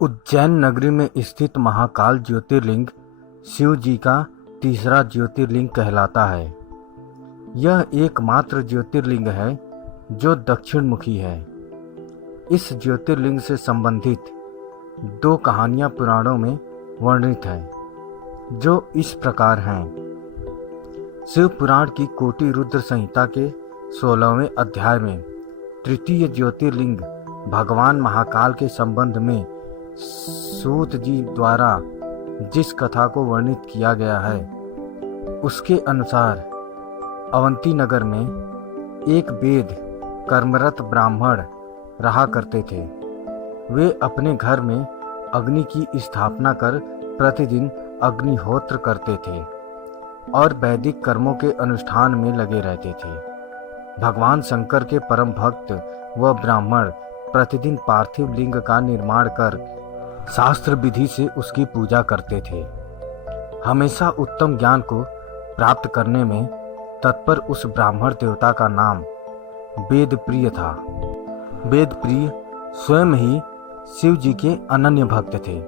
उज्जैन नगरी में स्थित महाकाल ज्योतिर्लिंग शिव जी का तीसरा ज्योतिर्लिंग कहलाता है। यह एकमात्र ज्योतिर्लिंग है जो दक्षिण मुखी है। इस ज्योतिर्लिंग से संबंधित दो कहानियां पुराणों में वर्णित हैं, जो इस प्रकार हैं। शिव पुराण की कोटि रुद्र संहिता के 16वें अध्याय में तृतीय ज्योतिर्लिंग भगवान महाकाल के संबंध में सूत जी द्वारा जिस कथा को वर्णित किया गया है, उसके अनुसार अवंती नगर में एक वेद कर्मरत ब्राह्मण रहा करते थे। वे अपने घर में अग्नि की स्थापना कर प्रतिदिन अग्निहोत्र करते थे और वैदिक कर्मों के अनुष्ठान में लगे रहते थे। भगवान शंकर के परम भक्त व ब्राह्मण प्रतिदिन पार्थिव लिंग का निर्माण कर शास्त्र विधि से उसकी पूजा करते थे। हमेशा उत्तम ज्ञान को प्राप्त करने में तत्पर उस ब्राह्मण देवता का नाम वेदप्रिय था। वेदप्रिय स्वयं ही शिव जी के अनन्य भक्त थे,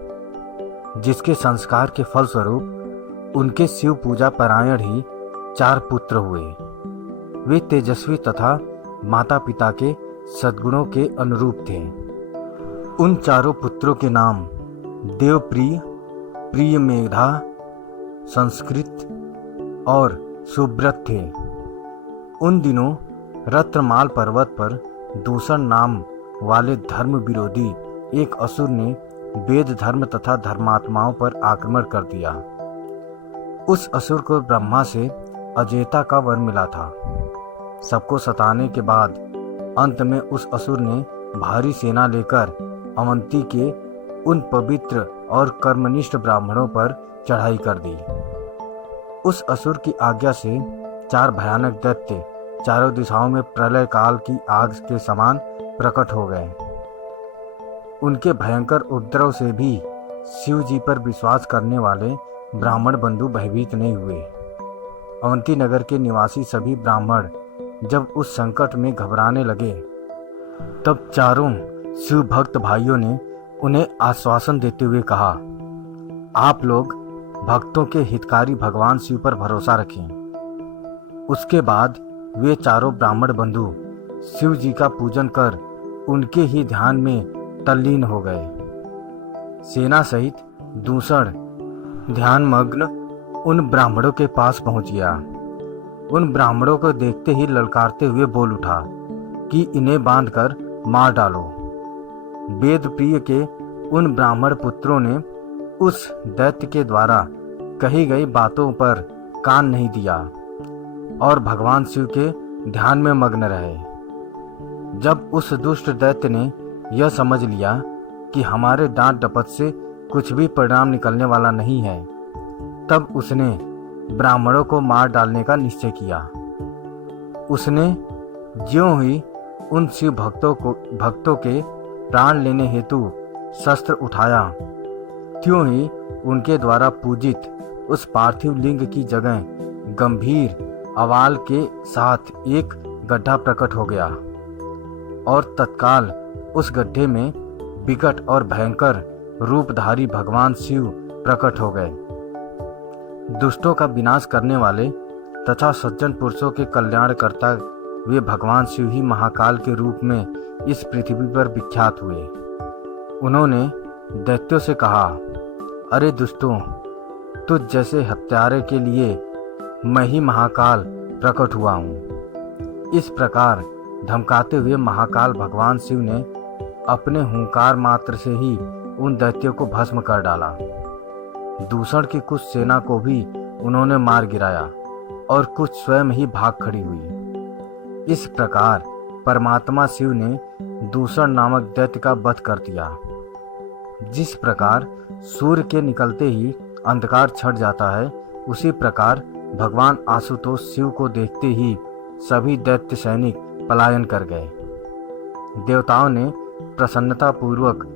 जिसके संस्कार के फलस्वरूप उनके शिव पूजा परायण ही 4 पुत्र हुए। वे तेजस्वी तथा माता पिता के सद्गुणों के अनुरूप थे। उन चारों पुत्रों के नाम देवप्रिय, प्रियमेधा, संस्कृत और सुब्रत थे। उन दिनों रत्नमाल पर्वत पर दूषण नाम वाले धर्म विरोधी एक असुर ने वेद धर्म तथा धर्मात्माओं पर आक्रमण कर दिया। उस असुर को ब्रह्मा से अजेयता का वर मिला था। सबको सताने के बाद अंत में उस असुर ने भारी सेना लेकर अवंती के उन पवित्र और कर्मनिष्ठ ब्राह्मणों पर चढ़ाई कर दी। उस असुर की आज्ञा से 4 भयानक दैत्य चारों दिशाओं में प्रलय काल की आग के समान प्रकट हो गए। उनके भयंकर उपद्रव से भी शिव जी पर विश्वास करने वाले ब्राह्मण बंधु भयभीत नहीं हुए। अवंती नगर के निवासी सभी ब्राह्मण जब उस संकट में घबराने लगे, तब चारों शिव भक्त भाइयों ने उन्हें आश्वासन देते हुए कहा, आप लोग भक्तों के हितकारी भगवान शिव पर भरोसा रखें। उसके बाद वे चारों ब्राह्मण बंधु शिव जी का पूजन कर उनके ही ध्यान में तल्लीन हो गए। सेना सहित दूषण ध्यानमग्न उन ब्राह्मणों के पास पहुंच गया। उन ब्राह्मणों को देखते ही ललकारते हुए बोल उठा कि इन्हें बांधकर मार डालो। वेदप्रिय के उन ब्राह्मण पुत्रों ने उस दैत्य के द्वारा कही गई बातों पर कान नहीं दिया और भगवान शिव के ध्यान में मग्न रहे। जब उस दुष्ट दैत्य ने यह समझ लिया कि हमारे डांट डपट से कुछ भी परिणाम निकलने वाला नहीं है, तब उसने ब्राह्मणों को मार डालने का निश्चय किया। उसने ज्यों ही उन शिव भक्तों के प्राण लेने हेतु शस्त्र उठाया, त्यों ही उनके द्वारा पूजित उस पार्थिव लिंग की जगह गंभीर अवाल के साथ एक गड्ढा प्रकट हो गया और तत्काल उस गड्ढे में विकट और भयंकर रूपधारी भगवान शिव प्रकट हो गए। दुष्टों का विनाश करने वाले तथा सज्जन पुरुषों के कल्याण करता वे भगवान शिव ही महाकाल के रूप में इस पृथ्वी पर विख्यात हुए। उन्होंने दैत्यों से कहा, अरे दुष्टों, तुझ जैसे हत्यारे के लिए मैं ही महाकाल प्रकट हुआ हूँ। इस प्रकार धमकाते हुए महाकाल भगवान शिव ने अपने हुंकार मात्र से ही उन दैत्यों को भस्म कर डाला। दूषण की कुछ सेना को भी उन्होंने मार गिराया और कुछ स्वयं ही भाग खड़ी हुई। इस प्रकार परमात्मा शिव ने दूषण नामक दैत्य का वध कर दिया। जिस प्रकार सूर्य के निकलते ही अंधकार छट जाता है, उसी प्रकार भगवान आशुतोष शिव को देखते ही सभी दैत्य सैनिक पलायन कर गए। देवताओं ने प्रसन्नता पूर्वक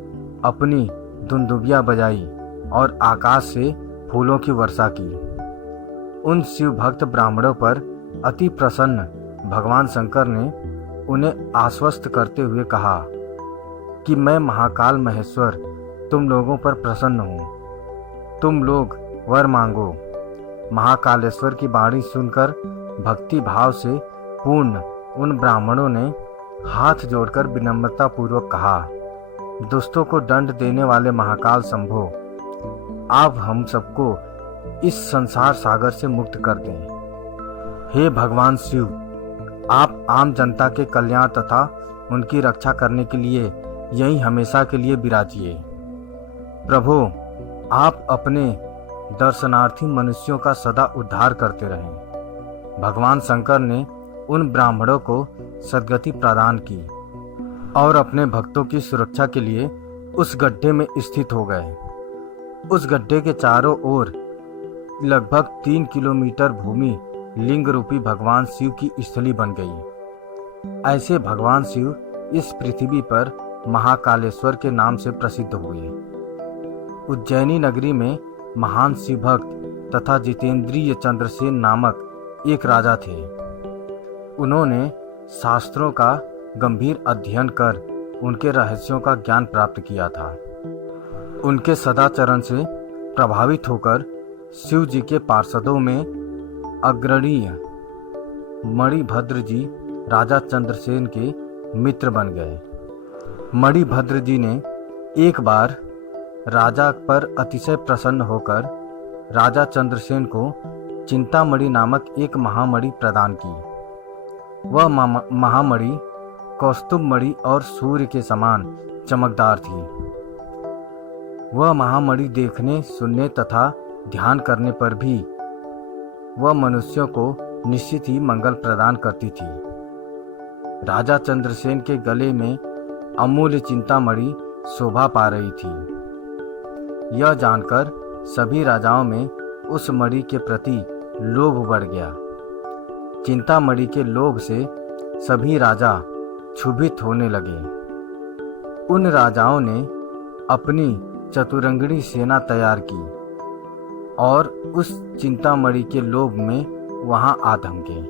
अपनी धुंदुबियां बजाई और आकाश से फूलों की वर्षा की। उन शिव भक्त ब्राह्मणों पर अति प्रसन्न भगवान शंकर ने उन्हें आश्वस्त करते हुए कहा कि मैं महाकाल महेश्वर तुम लोगों पर प्रसन्न हूँ। तुम लोग वर मांगो। महाकालेश्वर की वाणी सुनकर भक्ति भाव से पूर्ण उन ब्राह्मणों ने हाथ जोड़कर विनम्रता पूर्वक कहा, दुष्टों को दंड देने वाले महाकाल शंभो, आप हम सबको इस संसार सागर से मुक्त कर दें। हे भगवान शिव, आप आम जनता के कल्याण तथा उनकी रक्षा करने के लिए यहीं हमेशा के लिए विराजिए। प्रभु, आप अपने दर्शनार्थी मनुष्यों का सदा उद्धार करते रहें। भगवान शंकर ने उन ब्राह्मणों को सद्गति प्रदान की और अपने भक्तों की सुरक्षा के लिए उस गड्ढे में स्थित हो गए। उस गड्ढे के चारों ओर लगभग 3 किलोमीटर भूमि लिंग रूपी भगवान शिव की स्थली बन गई। ऐसे भगवान शिव इस पृथ्वी पर महाकालेश्वर के नाम से प्रसिद्ध हुए। उज्जैनी नगरी में महान शिव भक्त तथा जितेंद्रिय चंद्रसेन नामक एक राजा थे। उन्होंने शास्त्रों का गंभीर अध्ययन कर उनके रहस्यों का ज्ञान प्राप्त किया था। उनके सदाचरण से प्रभावित होकर शिव जी के पार्षदों में अग्रणीय मणिभद्र जी राजा चंद्रसेन के मित्र बन गए। मणिभद्र जी ने एक बार राजा पर अतिशय प्रसन्न होकर राजा चंद्रसेन को चिंतामणि नामक एक महामणि प्रदान की। वह महामणि कौस्तुभ मणि और सूर्य के समान चमकदार थी। वह महामणि देखने, सुनने तथा ध्यान करने पर भी वह मनुष्यों को निश्चित ही मंगल प्रदान करती थी। राजा चंद्रसेन के गले में अमूल्य चिंतामणि शोभा पा रही थी। यह जानकर सभी राजाओं में उस मणि के प्रति लोभ बढ़ गया। चिंतामणि के लोभ से सभी राजा क्षुभित होने लगे। उन राजाओं ने अपनी चतुरंगिणी सेना तैयार की और उस चिंतामणि के लोभ में वहां आ धमके।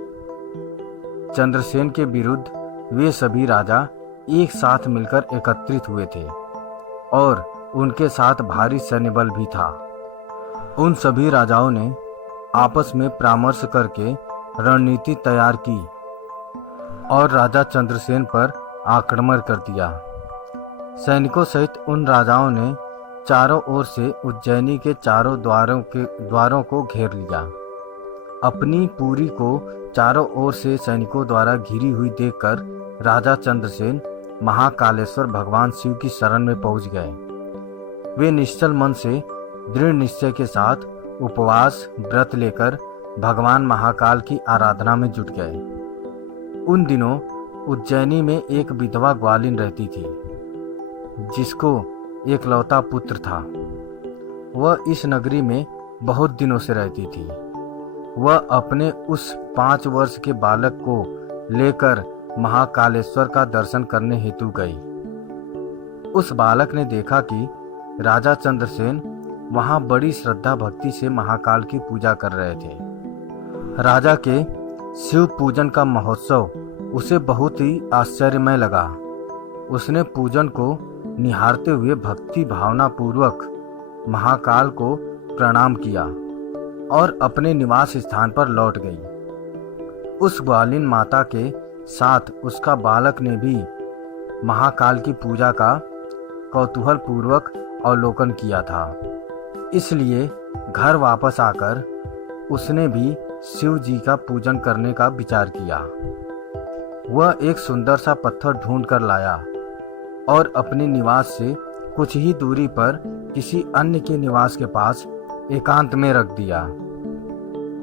चंद्रसेन के विरुद्ध वे सभी राजा एक साथ मिलकर एकत्रित हुए थे और उनके साथ भारी सैन्य बल भी था। उन सभी राजाओं ने आपस में परामर्श करके रणनीति तैयार की और राजा चंद्रसेन पर आक्रमण कर दिया। सैनिकों सहित उन राजाओं ने चारों ओर से उज्जैनी के चारों द्वारों को घेर लिया। अपनी पुरी को चारों ओर से सैनिकों द्वारा घिरी हुई देखकर राजा चंद्रसेन महाकालेश्वर भगवान शिव की शरण में पहुंच गए। वे निश्चल मन से दृढ़ निश्चय के साथ उपवास व्रत लेकर भगवान महाकाल की आराधना में जुट गए। उन दिनों उज्जैनी में एक विधवा ग्वालिन रहती थी जिसको एकलौता पुत्र था। वह इस नगरी में बहुत दिनों से रहती थी। वह अपने उस 5 वर्ष के बालक को लेकर महाकालेश्वर का दर्शन करने हेतु गई। उस बालक ने देखा कि राजा चंद्रसेन वहां बड़ी श्रद्धा भक्ति से महाकाल की पूजा कर रहे थे। राजा के शिव पूजन का महोत्सव उसे बहुत ही आश्चर्यमय लगा। उसने पूजन को निहारते हुए भक्ति भावना पूर्वक महाकाल को प्रणाम किया और अपने निवास स्थान पर लौट गई। उस ग्वालिन माता के साथ उसका बालक ने भी महाकाल की पूजा का कौतूहल पूर्वक अवलोकन किया था। इसलिए घर वापस आकर उसने भी शिव जी का पूजन करने का विचार किया। वह एक सुंदर सा पत्थर ढूंढ कर लाया और अपने निवास से कुछ ही दूरी पर किसी अन्य के निवास के पास एकांत में रख दिया।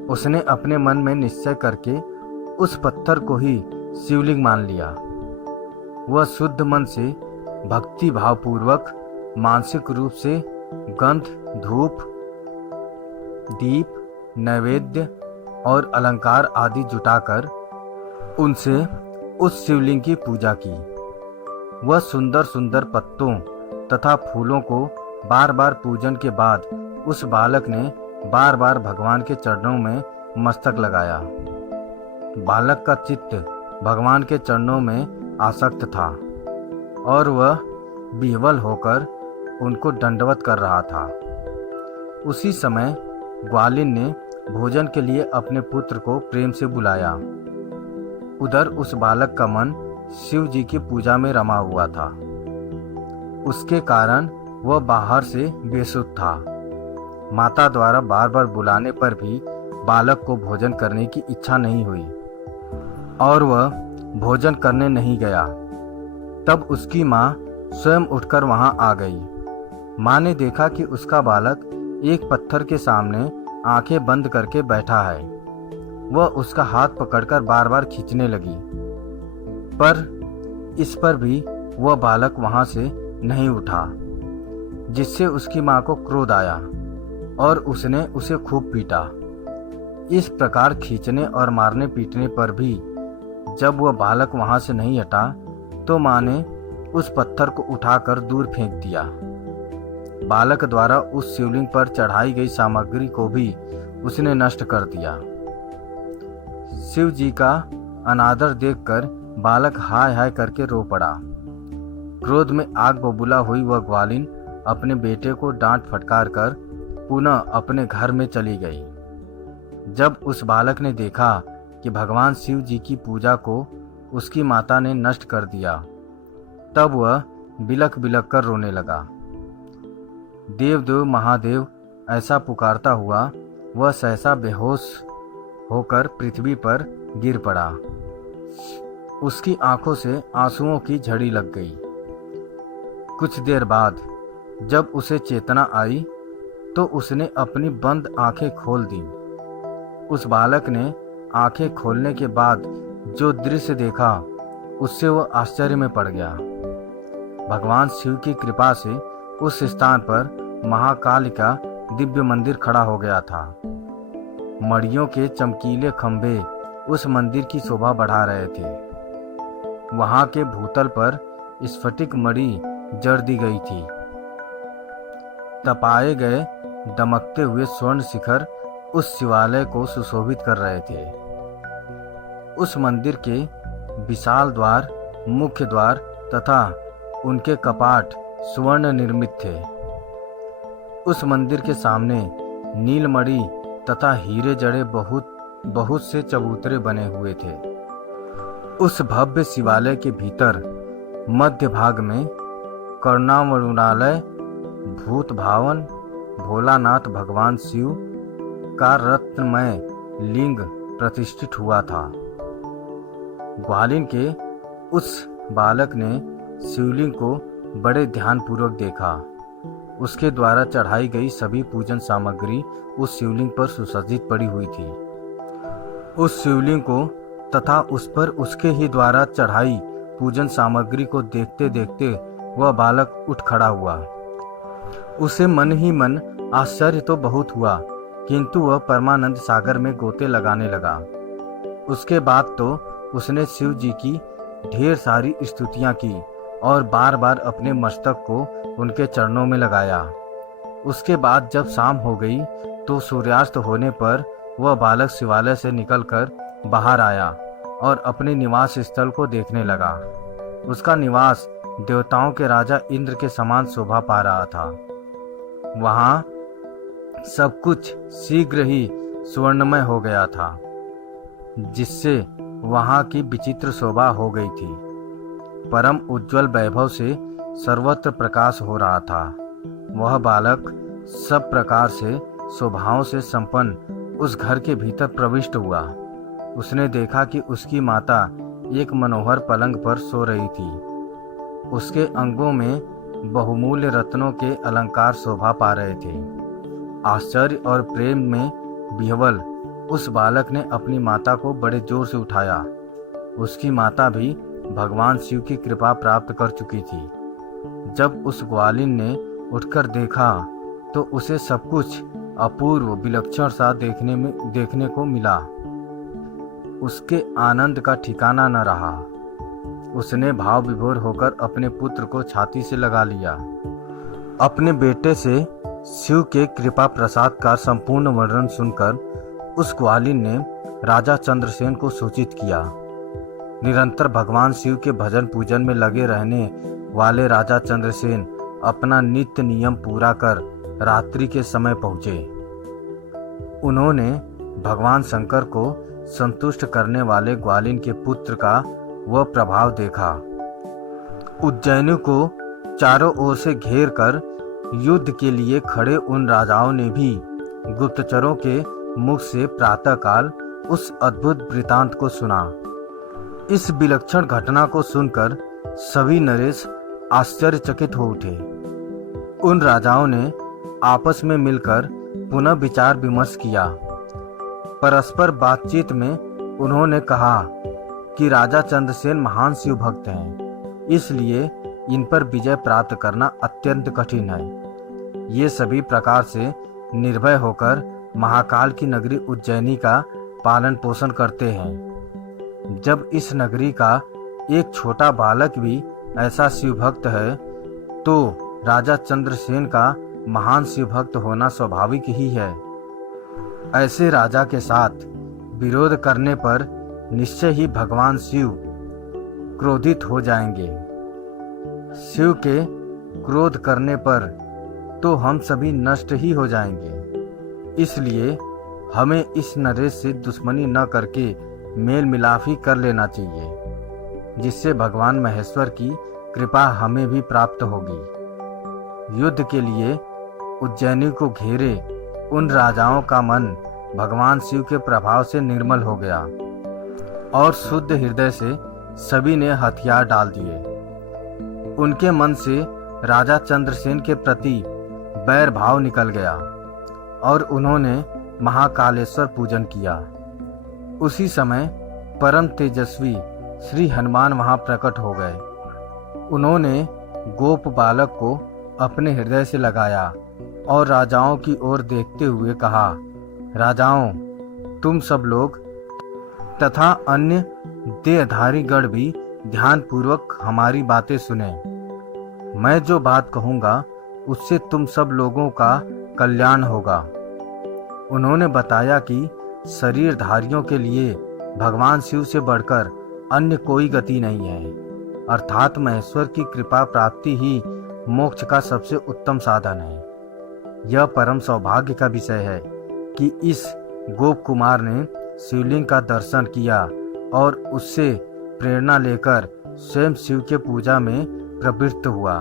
उसने अपने मन में निश्चय करके उस पत्थर को ही शिवलिंग मान लिया। वह शुद्ध मन से भक्ति भाव पूर्वक मानसिक रूप से गंध, धूप, दीप, नैवेद्य और अलंकार आदि जुटाकर उनसे उस शिवलिंग की पूजा की। वह सुंदर सुंदर पत्तों तथा फूलों को बार बार पूजन के बाद उस बालक ने बार बार भगवान के चरणों में मस्तक लगाया। बालक का चित्त भगवान के चरणों में आसक्त था और वह विह्वल होकर उनको दंडवत कर रहा था। उसी समय ग्वालिन ने भोजन के लिए अपने पुत्र को प्रेम से बुलाया। उधर उस बालक का मन शिव जी की पूजा में रमा हुआ था। उसके कारण वह बाहर से बेसुध था। माता द्वारा बार बार बुलाने पर भी बालक को भोजन करने की इच्छा नहीं हुई और वह भोजन करने नहीं गया। तब उसकी माँ स्वयं उठकर वहां आ गई। माँ ने देखा कि उसका बालक एक पत्थर के सामने आंखें बंद करके बैठा है। वह उसका हाथ पकड़कर बार बार खींचने लगी, पर इस पर भी वह बालक वहां से नहीं उठा, जिससे उसकी माँ को क्रोध आया और उसने उसे खूब पीटा। इस प्रकार खींचने और मारने पीटने पर भी जब वह बालक वहां से नहीं हटा तो माँ ने उस पत्थर को उठाकर दूर फेंक दिया। बालक द्वारा उस शिवलिंग पर चढ़ाई गई सामग्री को भी उसने नष्ट कर दिया। शिव जी का अनादर देखकर बालक हाय हाय करके रो पड़ा। क्रोध में आग बबूला हुई वह ग्वालिन अपने बेटे को डांट फटकार कर पुनः अपने घर में चली गई। जब उस बालक ने देखा कि भगवान शिव जी की पूजा को उसकी माता ने नष्ट कर दिया, तब वह बिलख बिलख कर रोने लगा। देव देव महादेव ऐसा पुकारता हुआ वह सहसा बेहोश होकर पृथ्वी पर गिर पड़ा। उसकी आंखों से आंसुओं की झड़ी लग गई। कुछ देर बाद जब उसे चेतना आई तो उसने अपनी बंद आंखें खोल दी। उस बालक ने आंखें खोलने के बाद जो दृश्य देखा उससे वह आश्चर्य में पड़ गया। भगवान शिव की कृपा से उस स्थान पर महाकाल का दिव्य मंदिर खड़ा हो गया था। मड़ियों के चमकीले खंभे उस मंदिर की शोभा बढ़ा रहे थे। वहां के भूतल पर स्फटिक मणि जड़ दी गई थी। तपाए गए दमकते हुए स्वर्ण शिखर उस शिवालय को सुशोभित कर रहे थे। उस मंदिर के विशाल द्वार, मुख्य द्वार तथा उनके कपाट स्वर्ण निर्मित थे। उस मंदिर के सामने नीलमणि तथा हीरे जड़े बहुत से चबूतरे बने हुए थे। उस भव्य शिवालय के भीतर मध्य भाग में करुणावरुणालय भूत भावन भोलानाथ भगवान शिव का रत्नमय लिंग प्रतिष्ठित हुआ था। ग्वालिन के उस बालक ने शिवलिंग को बड़े ध्यानपूर्वक देखा। उसके द्वारा चढ़ाई गई सभी पूजन सामग्री उस शिवलिंग पर सुसज्जित पड़ी हुई थी। उस शिवलिंग को तथा उस पर उसके ही द्वारा चढ़ाई पूजन सामग्री को देखते देखते वह बालक उठ खड़ा हुआ। उसे मन ही मन आश्चर्य तो बहुत हुआ, किंतु वह परमानंद सागर में गोते लगाने लगा। उसके बाद तो उसने शिव जी की ढेर सारी स्तुतियां की और बार बार अपने मस्तक को उनके चरणों में लगाया। उसके बाद जब शाम हो गई तो सूर्यास्त होने पर वह बालक शिवालय से निकलकर बाहर आया और अपने निवास स्थल को देखने लगा। उसका निवास देवताओं के राजा इंद्र के समान शोभा पा रहा था। वहां सब कुछ शीघ्र ही स्वर्णमय हो गया था, जिससे वहां की विचित्र शोभा हो गई थी। परम उज्जवल वैभव से सर्वत्र प्रकाश हो रहा था। वह बालक सब प्रकार से शोभाओं से संपन्न उस घर के भीतर प्रविष्ट हुआ। उसने देखा कि उसकी माता एक मनोहर पलंग पर सो रही थी। उसके अंगों में बहुमूल्य रत्नों के अलंकार शोभा पा रहे थे। आश्चर्य और प्रेम में विह्वल उस बालक ने अपनी माता को बड़े जोर से उठाया। उसकी माता भी भगवान शिव की कृपा प्राप्त कर चुकी थी। जब उस ग्वालिन ने उठकर देखा तो उसे सब कुछ अपूर्व विलक्षण सा देखने को मिला। उसके आनंद का ठिकाना न रहा। उसने भाव विभोर होकर अपने पुत्र को छाती से लगा लिया। अपने बेटे से शिव के कृपा प्रसाद का संपूर्ण वर्णन सुनकर उस ग्वालिन ने राजा चंद्रसेन को सूचित किया। निरंतर भगवान शिव के भजन पूजन में लगे रहने वाले राजा चंद्रसेन अपना नित्य नियम पूरा कर रात्रि के समय पहुँचे। उन्होंने भगवान शंकर को संतुष्ट करने वाले ग्वालिन के पुत्र का वह प्रभाव देखा। उज्जैनी को चारों ओर से घेर कर युद्ध के लिए खड़े उन राजाओं ने भी गुप्तचरों के मुख से प्रातःकाल उस अद्भुत वृतांत को सुना। इस विलक्षण घटना को सुनकर सभी नरेश आश्चर्यचकित हो उठे। उन राजाओं ने आपस में मिलकर पुनः विचार विमर्श किया। परस्पर बातचीत में उन्होंने कहा कि राजा चंद्रसेन महान शिव भक्त हैं, इसलिए इन पर विजय प्राप्त करना अत्यंत कठिन है। ये सभी प्रकार से निर्भय होकर महाकाल की नगरी उज्जैनी का पालन पोषण करते हैं। जब इस नगरी का एक छोटा बालक भी ऐसा शिव भक्त है, तो राजा चंद्रसेन का महान शिव भक्त होना स्वाभाविक ही है। ऐसे राजा के साथ विरोध करने पर निश्चय ही भगवान शिव क्रोधित हो जाएंगे। शिव के क्रोध करने पर तो हम सभी नष्ट ही हो जाएंगे। इसलिए हमें इस नरेश से दुश्मनी न करके मेल मिलाप ही कर लेना चाहिए, जिससे भगवान महेश्वर की कृपा हमें भी प्राप्त होगी। युद्ध के लिए उज्जैनी को घेरे उन राजाओं का मन भगवान शिव के प्रभाव से निर्मल हो गया और शुद्ध हृदय से सभी ने हथियार डाल दिए। उनके मन से राजा चंद्रसेन के प्रति बैर भाव निकल गया और उन्होंने महाकालेश्वर पूजन किया। उसी समय परम तेजस्वी श्री हनुमान वहां प्रकट हो गए। उन्होंने गोप बालक को अपने हृदय से लगाया और राजाओं की ओर देखते हुए कहा, राजाओं, तुम सब लोग तथा अन्य देहधारी गण भी ध्यान पूर्वक हमारी बातें सुने। मैं जो बात कहूँगा उससे तुम सब लोगों का कल्याण होगा। उन्होंने बताया कि शरीरधारियों के लिए भगवान शिव से बढ़कर अन्य कोई गति नहीं है, अर्थात महेश्वर की कृपा प्राप्ति ही मोक्ष का सबसे उत्तम साधन है। यह परम सौभाग्य का विषय है कि इस गोप कुमार ने शिवलिंग का दर्शन किया और उससे प्रेरणा लेकर स्वयं शिव के पूजा में प्रवृत्त हुआ।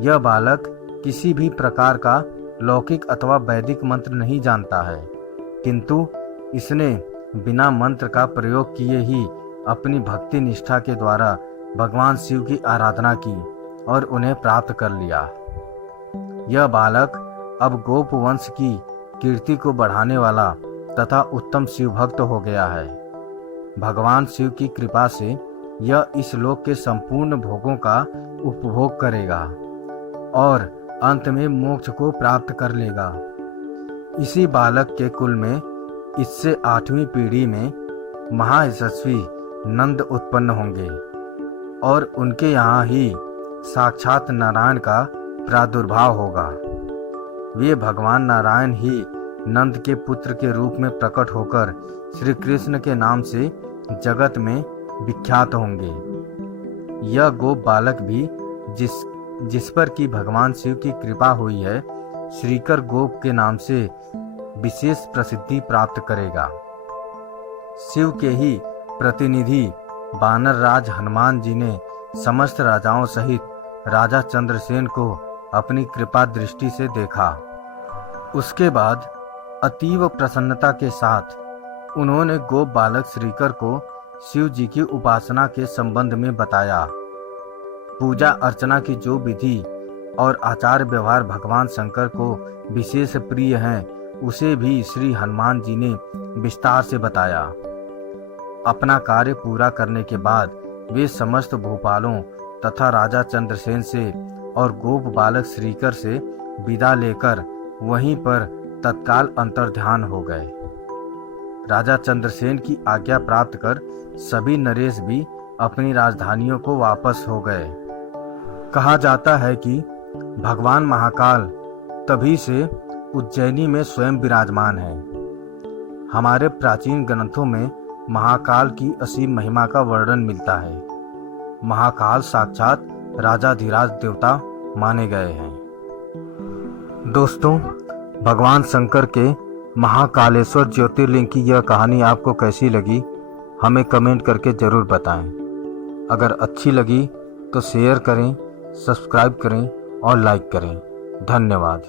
यह बालक किसी भी प्रकार का लौकिक अथवा वैदिक मंत्र नहीं जानता है, किंतु इसने बिना मंत्र का प्रयोग किए ही अपनी भक्ति निष्ठा के द्वारा भगवान शिव की आराधना की और उन्हें प्राप्त कर लिया। यह बालक अब गोप वंश की कीर्ति को बढ़ाने वाला तथा उत्तम शिव भक्त हो गया है। भगवान शिव की कृपा से यह इस लोक के संपूर्ण भोगों का उपभोग करेगा और अंत में मोक्ष को प्राप्त कर लेगा। इसी बालक के कुल में इससे 8वीं पीढ़ी में महायशस्वी नंद उत्पन्न होंगे और उनके यहाँ ही साक्षात नारायण का प्रादुर्भाव होगा। वे भगवान नारायण ही नंद के पुत्र के रूप में प्रकट होकर श्री कृष्ण के नाम से जगत में विख्यात होंगे। यह गोप बालक भी जिस पर कि भगवान शिव की कृपा हुई है, श्रीकर गोप के नाम से विशेष प्रसिद्धि प्राप्त करेगा। शिव के ही प्रतिनिधि वानर राज हनुमान जी ने समस्त राजाओं सहित राजा चंद्रसेन को अपनी कृपा दृष्टि से देखा। उसके बाद अतीव प्रसन्नता के साथ उन्होंने गोप बालक श्रीकर को शिव जी की उपासना के संबंध में बताया। पूजा अर्चना की जो विधि और आचार व्यवहार भगवान शंकर को विशेष प्रिय हैं, उसे भी श्री हनुमान जी ने विस्तार से बताया। अपना कार्य पूरा करने के बाद वे समस्त भूपालों तथा राजा चंद्रसेन से और गोप बालक श्रीकर से विदा लेकर वहीं पर तत्काल अंतर्ध्यान हो गए। राजा चंद्रसेन की आज्ञा प्राप्त कर सभी नरेश भी अपनी राजधानियों को वापस हो गए। कहा जाता है कि भगवान महाकाल तभी से उज्जैनी में स्वयं विराजमान है। हमारे प्राचीन ग्रंथों में महाकाल की असीम महिमा का वर्णन मिलता है। महाकाल साक्षात राजाधिराज देवता माने गए हैं। दोस्तों, भगवान शंकर के महाकालेश्वर ज्योतिर्लिंग की यह कहानी आपको कैसी लगी, हमें कमेंट करके ज़रूर बताएं। अगर अच्छी लगी तो शेयर करें, सब्सक्राइब करें और लाइक करें। धन्यवाद।